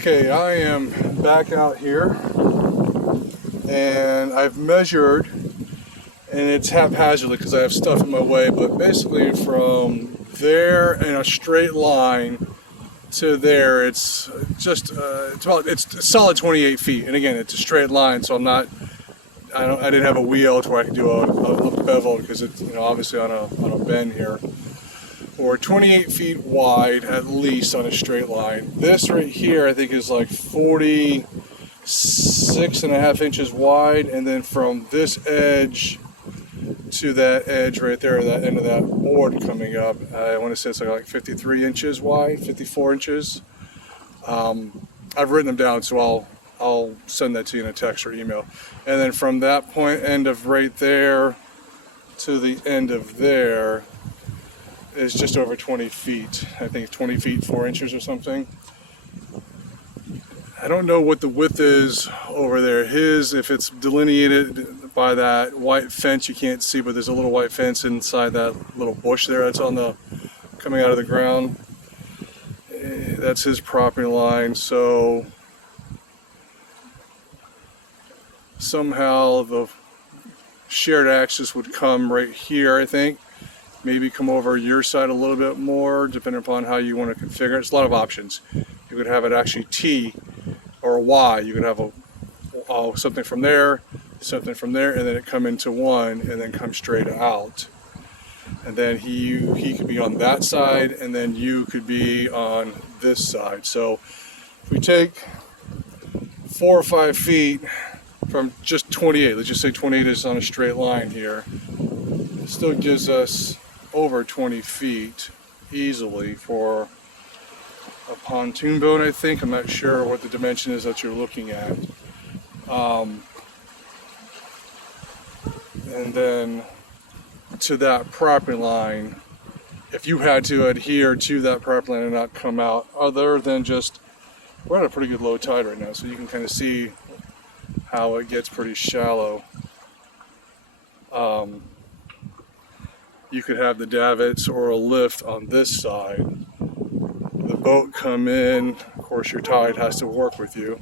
Okay, I am back out here and I've measured, and it's haphazardly because I have stuff in my way, but basically from there in a straight line to there, it's just it's a solid 28 feet. And again, it's a straight line, so I didn't have a wheel to where I could do a bevel because it's obviously on a bend here. Or 28 feet wide at least on a straight line. This right here I think is like 46.5 inches wide, and then from this edge to that edge right there, that end of that board coming up, I want to say it's like 53 inches wide, 54 inches. I've written them down, so I'll send that to you in a text or email. And then from that point end of right there to the end of there is just over 20 feet. I think it's 20 feet 4 inches or something. I don't know what the width is over there. If it's delineated by that white fence, you can't see, but there's a little white fence inside that little bush there that's coming out of the ground. That's his property line. So somehow the shared access would come right here, I think. Maybe come over your side a little bit more, depending upon how you want to configure it. It's a lot of options. You could have it actually T or Y. You could have something from there, and then it come into one, and then come straight out. And then he could be on that side, and then you could be on this side. So if we take 4 or 5 feet from just 28, let's just say 28 is on a straight line here, it still gives us over 20 feet easily for a pontoon boat, I think. I'm not sure what the dimension is that you're looking at. And then to that property line, if you had to adhere to that property line and not come out, other than we're at a pretty good low tide right now, so you can kind of see how it gets pretty shallow. You could have the davits or a lift on this side. The boat come in, of course your tide has to work with you,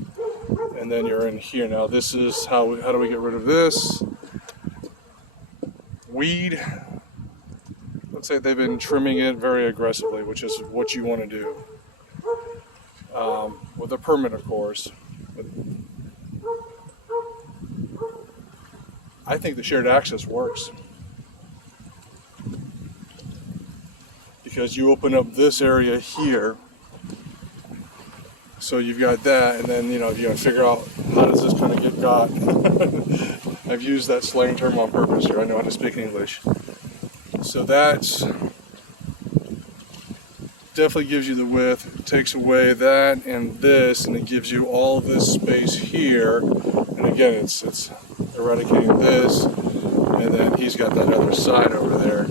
and then you're in here. Now this is how do we get rid of this? Weed. Looks like they've been trimming it very aggressively, which is what you want to do. With a permit, of course. But I think the shared access works. Because you open up this area here, so you've got that, and then you got to figure out how does this kind of get got. I've used that slang term on purpose here. I know how to speak English. So that's definitely gives you the width. It takes away that and this, and it gives you all this space here. And again, it's eradicating this, and then he's got that other side over there.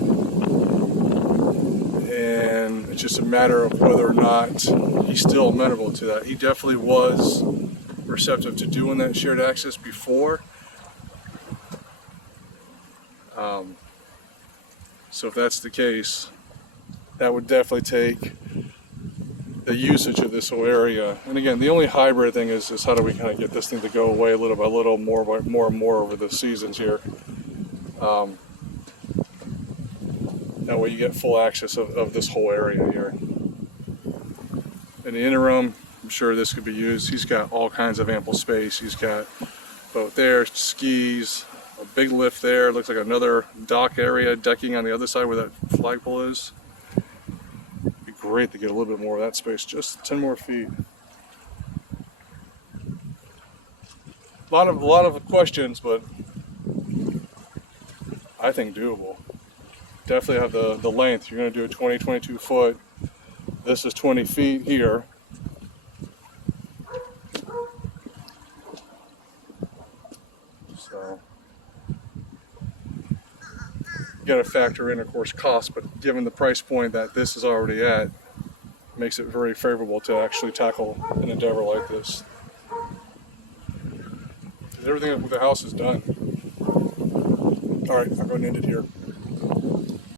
And it's just a matter of whether or not he's still amenable to that. He definitely was receptive to doing that shared access before. So if that's the case, that would definitely take the usage of this whole area. And again, the only hybrid thing is how do we kind of get this thing to go away little by little, more and more over the seasons here. That way you get full access of this whole area here. In the interim, I'm sure this could be used. He's got all kinds of ample space. He's got boat there, skis, a big lift there. Looks like another dock area, decking on the other side where that flagpole is. It'd be great to get a little bit more of that space, just 10 more feet. A lot of questions, but I think doable. Definitely have the length. You're going to do a 22 foot. This is 20 feet here. So you got to factor in, of course, cost, but given the price point that this is already at, makes it very favorable to actually tackle an endeavor like this. Everything with the house is done. All right, I'm going to end it here.